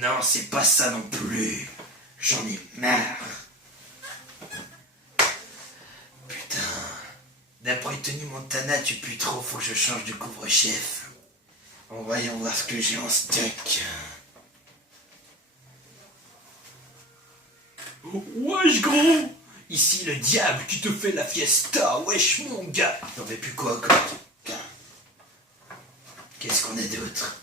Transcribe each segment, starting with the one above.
Non, c'est pas ça non plus. J'en ai marre. Putain. D'après Tony Montana, tu pues trop, faut que je change de couvre-chef. Voyons voir ce que j'ai en stock. Wesh gros! Ici le diable qui te fait la fiesta, wesh mon gars! T'en veux plus quoi encore? Qu'est-ce qu'on a d'autre?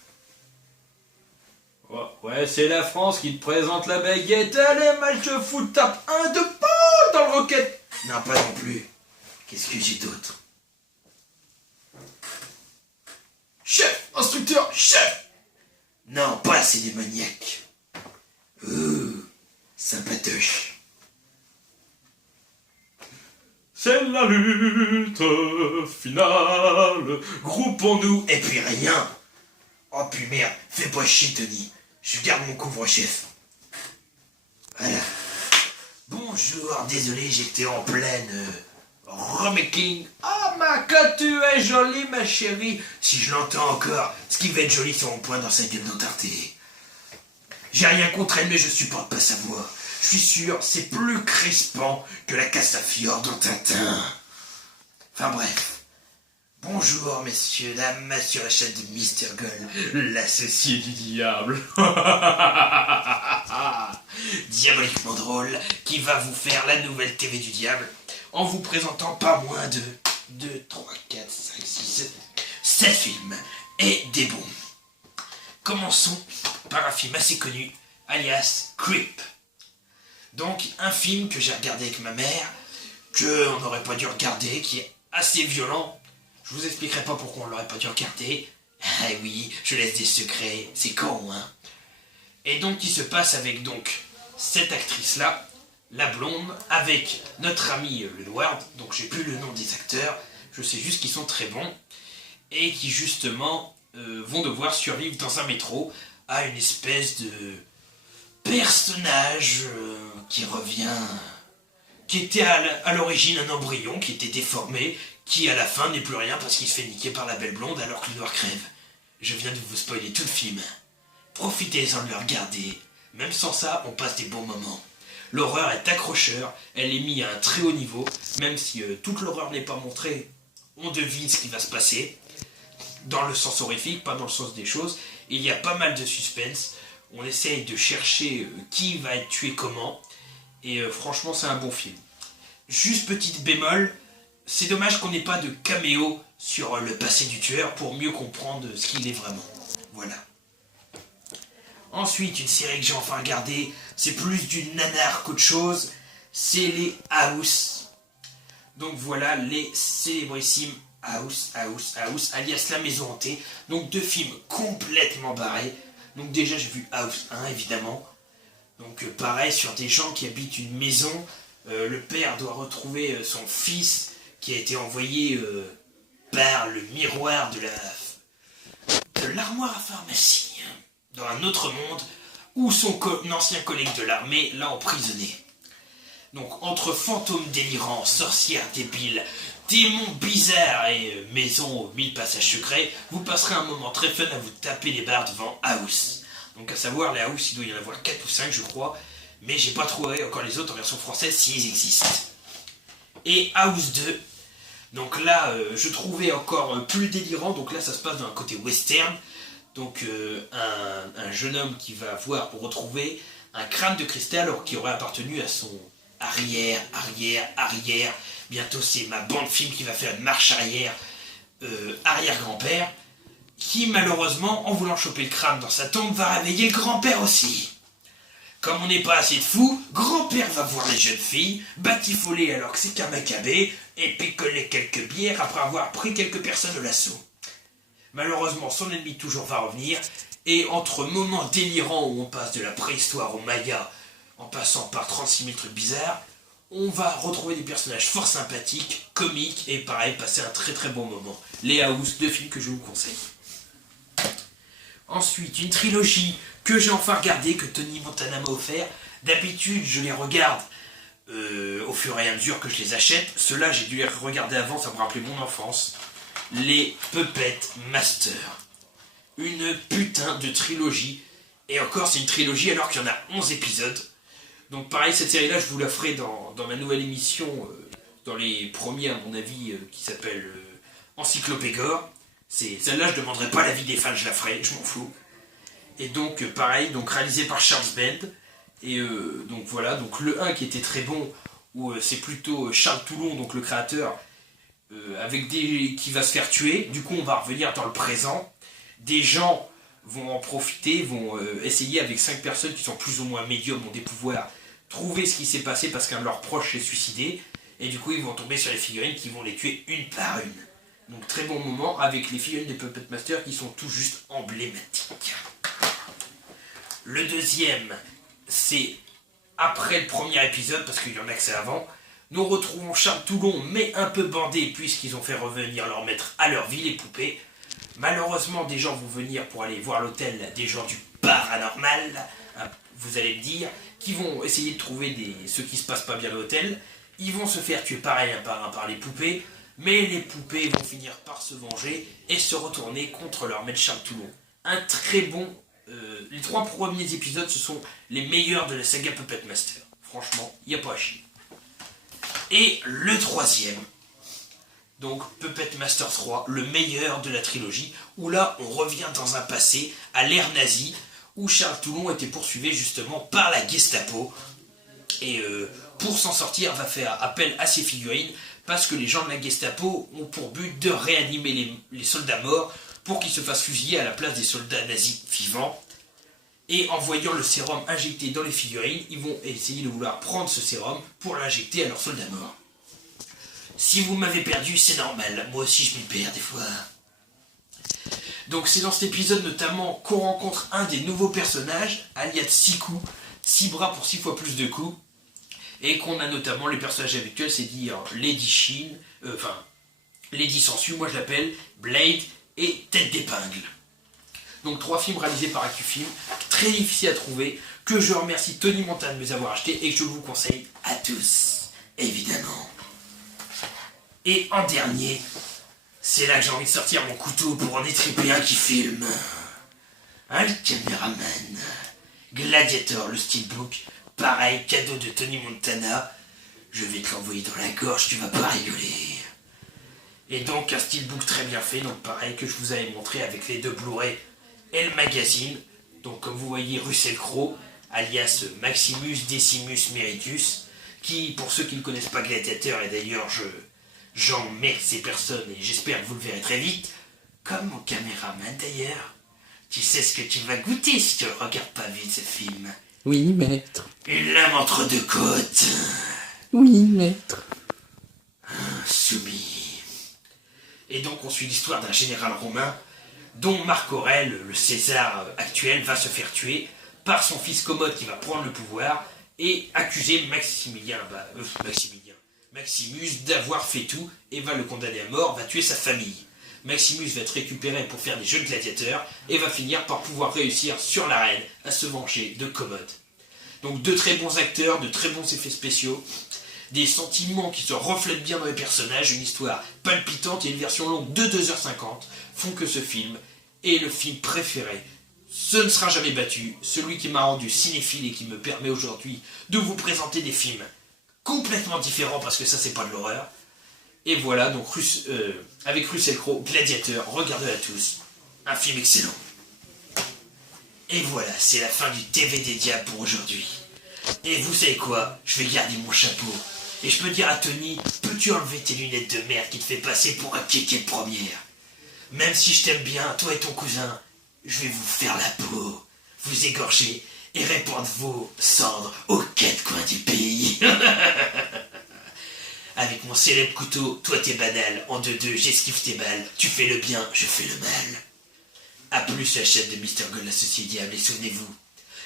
Ouais, c'est la France qui te présente la baguette. Allez, mal te fout, tape un de pas dans le roquette. Non, pas non plus. Qu'est-ce que j'ai d'autre? Chef! Instructeur! Chef! Non, pas assez démoniaque. Sympatoche. C'est la lutte finale. Groupons-nous et puis rien. Oh puis merde, fais pas chier Tony. Je garde mon couvre-chef. Voilà. Bonjour, désolé, j'étais en pleine remaking. Ah ma que tu es jolie ma chérie. Si je l'entends encore, ce qui va être joli c'est mon poing dans sa gueule d'entarté. J'ai rien contre elle mais je supporte pas sa voix. Je suis sûr, c'est plus crispant que la Castafiore dans Tintin. Enfin bref. Bonjour, messieurs, dames, sur la chaîne de Mr. Gold, l'associé du diable. Diaboliquement drôle, qui va vous faire la nouvelle TV du diable, en vous présentant pas moins de 2, 3, 4, 5, 6, 7 films, et des bons. Commençons par un film assez connu, alias Creep. Donc, un film que j'ai regardé avec ma mère, qu'on n'aurait pas dû regarder, qui est assez violent. Je vous expliquerai pas pourquoi on l'aurait pas dû regarder. Ah oui, je laisse des secrets, c'est con, hein. Et donc, qui se passe avec donc cette actrice-là, la blonde, avec notre ami le Ward, donc j'ai plus le nom des acteurs, je sais juste qu'ils sont très bons, et qui justement vont devoir survivre dans un métro à une espèce de personnage qui revient, qui était à l'origine un embryon, qui était déformé, qui à la fin n'est plus rien parce qu'il se fait niquer par la belle blonde alors que le noir crève. Je viens de vous spoiler tout le film. Profitez-en de le regarder. Même sans ça, on passe des bons moments. L'horreur est accrocheur, elle est mise à un très haut niveau, même si toute l'horreur n'est pas montrée, on devine ce qui va se passer. Dans le sens horrifique, pas dans le sens des choses. Il y a pas mal de suspense. On essaye de chercher qui va être tué comment. Et franchement, c'est un bon film. Juste petite bémol, c'est dommage qu'on n'ait pas de caméo sur le passé du tueur pour mieux comprendre ce qu'il est vraiment. Voilà. Ensuite, une série que j'ai enfin regardée, c'est plus du nanar qu'autre chose, c'est les House. Donc voilà, les célébrissimes House, alias La Maison Hantée. Donc 2 films complètement barrés. Donc déjà, j'ai vu House 1, évidemment. Donc pareil, sur des gens qui habitent une maison, le père doit retrouver son fils qui a été envoyé par le miroir de l'armoire à pharmacie, dans un autre monde, où son ancien collègue de l'armée l'a emprisonné. Donc entre fantômes délirants, sorcières débiles, démons bizarres et maisons aux 1000 passages secrets, vous passerez un moment très fun à vous taper les barres devant House. Donc à savoir, les House, il doit y en avoir 4 ou 5 je crois, mais j'ai pas trouvé encore les autres en version française s'ils existent. Et House 2, donc là je trouvais encore plus délirant, donc là ça se passe dans un côté western, donc un jeune homme qui va voir pour retrouver un crâne de cristal qui aurait appartenu à son arrière, bientôt c'est ma bande film qui va faire une marche arrière, arrière-grand-père, qui malheureusement, en voulant choper le crâne dans sa tombe, va réveiller le grand-père aussi. Comme on n'est pas assez de fous, grand-père va voir les jeunes filles, batifoler alors que c'est qu'un macabé, et picoler quelques bières après avoir pris quelques personnes au lasso. Malheureusement, son ennemi toujours va revenir, et entre moments délirants où on passe de la préhistoire au Maya, en passant par 36 000 trucs bizarres, on va retrouver des personnages fort sympathiques, comiques, et pareil, passer un très très bon moment. Les House, 2 films que je vous conseille. Ensuite, une trilogie que j'ai enfin regardée, que Tony Montana m'a offert. D'habitude, je les regarde au fur et à mesure que je les achète. Ceux-là, j'ai dû les regarder avant, ça me rappelait mon enfance. Les Puppet Master. Une putain de trilogie Et encore, c'est une trilogie alors qu'il y en a 11 épisodes. Donc pareil, cette série-là, je vous la ferai dans ma nouvelle émission, dans les premiers, à mon avis, qui s'appelle Encyclopégore. Celle-là, je ne demanderai pas l'avis des fans, je la ferai, je m'en fous. Et donc, pareil, donc réalisé par Charles Band. Et donc voilà, donc le 1 qui était très bon, où c'est plutôt Charles Toulon, donc le créateur, qui va se faire tuer. Du coup, on va revenir dans le présent. Des gens vont en profiter, vont essayer avec 5 personnes qui sont plus ou moins médiums, ont des pouvoirs, trouver ce qui s'est passé parce qu'un de leurs proches s'est suicidé. Et du coup, ils vont tomber sur les figurines qui vont les tuer une par une. Donc très bon moment avec les figurines des Puppet Master qui sont tout juste emblématiques. Le deuxième, c'est après le premier épisode, parce qu'il y en a que c'est avant. Nous retrouvons Charles Toulon, mais un peu bandé, puisqu'ils ont fait revenir leur maître à leur vie, les poupées. Malheureusement, des gens vont venir pour aller voir l'hôtel, des gens du paranormal, vous allez me dire, qui vont essayer de trouver ceux qui se passent pas bien à l'hôtel. Ils vont se faire tuer pareil un par les poupées, mais les poupées vont finir par se venger et se retourner contre leur maître Charles Toulon. Un très bon... les 3 premiers épisodes, ce sont les meilleurs de la saga Puppet Master. Franchement, il n'y a pas à chier. Et le troisième, donc Puppet Master 3, le meilleur de la trilogie, où là, on revient dans un passé, à l'ère nazie, où Charles Toulon était poursuivi justement par la Gestapo. Et pour s'en sortir, va faire appel à ses figurines, parce que les gens de la Gestapo ont pour but de réanimer les soldats morts, pour qu'ils se fassent fusiller à la place des soldats nazis vivants. Et en voyant le sérum injecté dans les figurines, ils vont essayer de vouloir prendre ce sérum pour l'injecter à leurs soldats morts. Si vous m'avez perdu, c'est normal, moi aussi je m'y perds des fois. Donc c'est dans cet épisode notamment qu'on rencontre un des nouveaux personnages, alias 6 coups, 6 bras pour 6 fois plus de coups, et qu'on a notamment les personnages habituels, c'est-à-dire Lady Sheen, Lady Sangsue, moi je l'appelle, Blade, et Tête d'épingle. Donc 3 films réalisés par AccuFilm, très difficiles à trouver, que je remercie Tony Montana de les avoir achetés et que je vous conseille à tous, évidemment. Et en dernier, c'est là que j'ai envie de sortir mon couteau pour en étriper un qui filme. Un caméraman. Gladiator, le steelbook, pareil, cadeau de Tony Montana. Je vais te l'envoyer dans la gorge, tu vas pas rigoler. Et donc un steelbook très bien fait, donc pareil que je vous avais montré avec les 2 Blu-ray et le magazine. Donc comme vous voyez, Russell Crowe, alias Maximus Decimus Meritus, qui pour ceux qui ne connaissent pas Gladiator, et d'ailleurs j'en mets ces personnes et j'espère que vous le verrez très vite, comme mon caméraman d'ailleurs. Tu sais ce que tu vas goûter si tu ne regardes pas vite ce film. Oui, maître. Une lame entre 2 côtes. Oui, maître. Soumis. Et donc on suit l'histoire d'un général romain dont Marc Aurèle, le César actuel, va se faire tuer par son fils Commode qui va prendre le pouvoir et accuser Maximus d'avoir fait tout et va le condamner à mort, va tuer sa famille. Maximus va être récupéré pour faire des jeux de gladiateurs et va finir par pouvoir réussir sur l'arène à se venger de Commode. Donc 2 très bons acteurs, de très bons effets spéciaux, des sentiments qui se reflètent bien dans les personnages, une histoire palpitante et une version longue de 2h50 font que ce film est le film préféré. Ce ne sera jamais battu, celui qui m'a rendu cinéphile et qui me permet aujourd'hui de vous présenter des films complètement différents parce que ça c'est pas de l'horreur. Et voilà, donc avec Russell Crowe, Gladiateur, regardez-la tous, un film excellent. Et voilà, c'est la fin du TV des diables pour aujourd'hui. Et vous savez quoi, je vais garder mon chapeau. Et je peux dire à Tony, peux-tu enlever tes lunettes de merde qui te fait passer pour un kéké de première? Même si je t'aime bien, toi et ton cousin, je vais vous faire la peau, vous égorger et répandre vos cendres aux 4 coins du pays. Avec mon célèbre couteau, toi t'es banal, en 2-2, j'esquive tes balles, tu fais le bien, je fais le mal. A plus la chaîne de Mr. Gold l'associé diable, et souvenez-vous,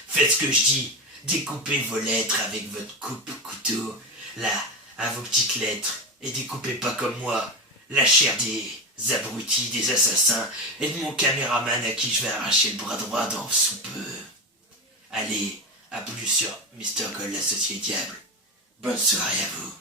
faites ce que je dis, découpez vos lettres avec votre couteau, là, à vos petites lettres, et découpez pas comme moi, la chair des abrutis, des assassins, et de mon caméraman à qui je vais arracher le bras droit dans sous peu. Allez, à plus sur Mr. Gold l'associé diable. Bonne soirée à vous.